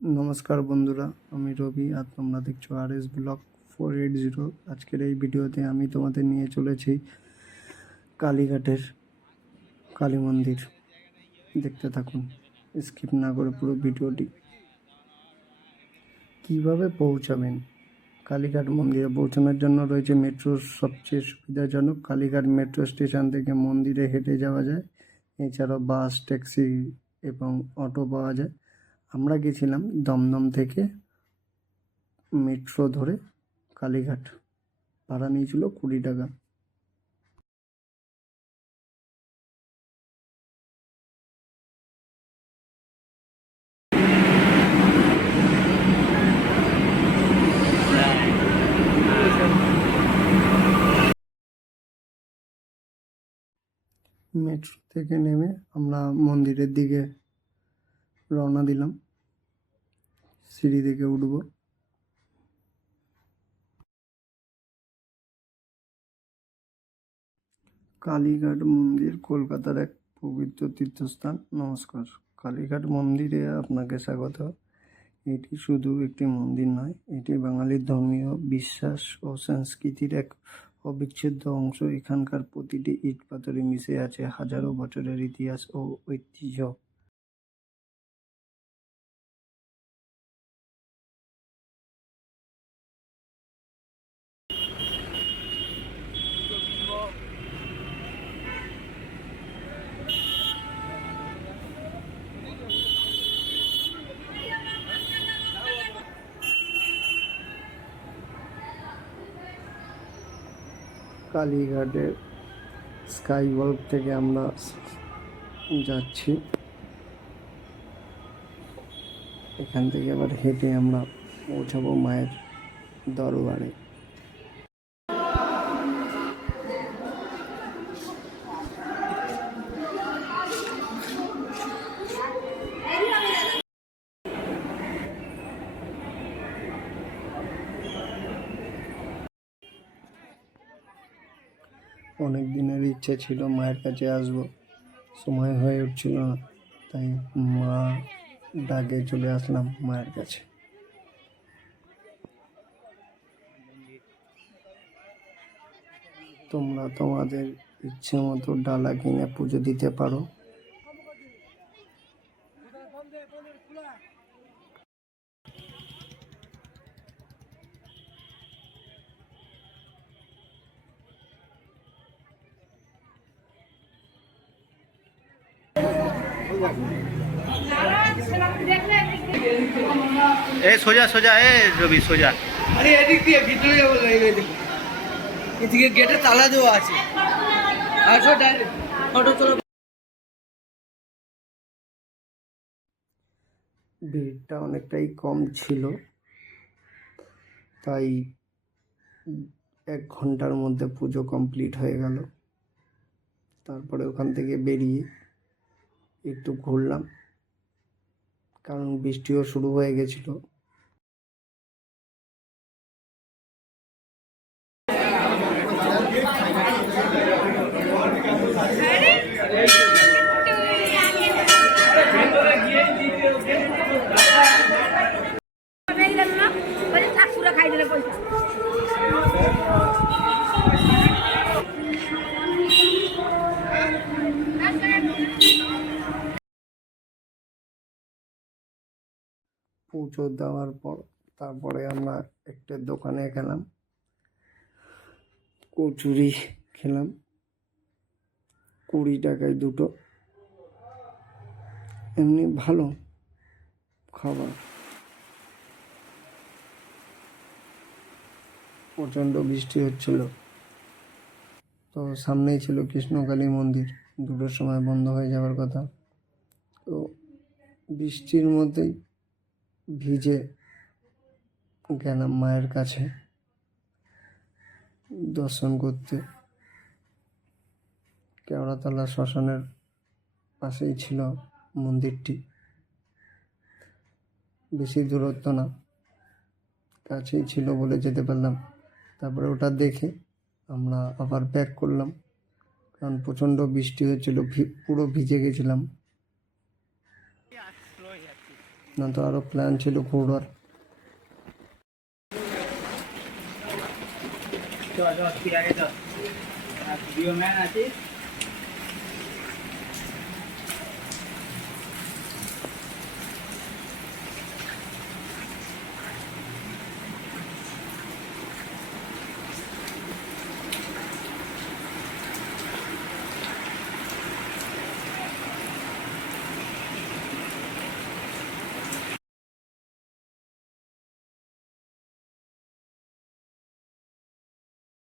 নমস্কার বন্ধুরা, আমি রবি আর তোমরা দেখছ R S blog four eight zero আজকের এই ভিডিওতে আমি তোমাদের নিয়ে চলেছি কালীঘাটের কালী মন্দির। দেখতে থাকুন স্কিপ না করে পুরো ভিডিওটি। কীভাবে পৌঁছাবেন? কালীঘাট মন্দিরে পৌঁছানোর জন্য রয়েছে মেট্রো সবচেয়ে সুবিধাজনক। কালীঘাট মেট্রো স্টেশন থেকে মন্দিরে হেঁটে যাওয়া যায়। এছাড়াও বাস ট্যাক্সি এবং অটো পাওয়া যায়। আমরা গেছিলাম দমদম থেকে মেট্রো ধরে কালীঘাট। ভাড়া নিয়েছিল কুড়ি টাকা। মেট্রো থেকে নেমে আমরা মন্দিরের দিকে রওনা দিলাম। সিঁড়ি থেকে উঠব। কালীঘাট মন্দির কলকাতার এক পবিত্র তীর্থস্থান। নমস্কার। কালীঘাট মন্দিরে আপনাকে স্বাগত। এটি শুধু একটি মন্দির নয়, এটি বাঙালির ধর্মীয় বিশ্বাস ও সংস্কৃতির এক অবিচ্ছেদ্য অংশ। এখানকার প্রতিটি ইট পাথরে মিশে আছে হাজারো বছরের ইতিহাস ও ঐতিহ্য। কালীঘাটের স্কাই ওয়ার্ল্ড থেকে আমরা যাচ্ছি। এখান থেকে আবার হেঁটে আমরা পৌঁছাবো মায়ের দরবারে। অনেক দিনের ইচ্ছে ছিল মায়ের কাছে আসব। সময় হয়ে উঠছিল না, তাই মা ডাকে চলে আসলাম মায়ের কাছে। তোমরা তোমাদের ইচ্ছে মতো ডালা কিনে পুজো দিতে পারো। এ সোজা সোজা এ রবি সোজা। আরে এদিক দিয়ে ভিতরে যাব এদিকে গেটে তালা দেওয়া আছে। আসো ডাইরেক্ট অটো চলো। ভিড়টা অনেকটাই কম ছিল। তাই এক ঘণ্টার মধ্যে পুজো কমপ্লিট হয়ে গেল। তারপরে ওখান থেকে বেরিয়ে একটু ঘুরলাম। কারণ বৃষ্টিও শুরু হয়ে গেছিল। পুজো দেওয়ার পর তারপরে আমরা একটা দোকানে গেলাম। কচুরি খেলাম। কুড়ি টাকায় দুটো। এমনি ভালো খাবার। প্রচণ্ড বৃষ্টি হচ্ছিল। তো সামনেই ছিল কৃষ্ণকালী মন্দির। দুটোর সময় বন্ধ হয়ে যাওয়ার কথা। তো বৃষ্টির মধ্যেই ভিজে গেলাম মায়ের কাছে। দর্শন করতে। কেওড়াতলা শ্মশানের পাশেই ছিল মন্দিরটি। বেশি দূরত্ব না, কাছেই ছিল বলে যেতে পারলাম। তারপরে ওটা দেখে আমরা আবার ব্যাক করলাম। কারণ প্রচণ্ড বৃষ্টি হচ্ছিল ভি- পুরো ভিজে গেছিলাম। না তো আরও প্ল্যান ছিল ঘোরার চল চল ঠিক আছে চল ভিডিও ম্যান আছিস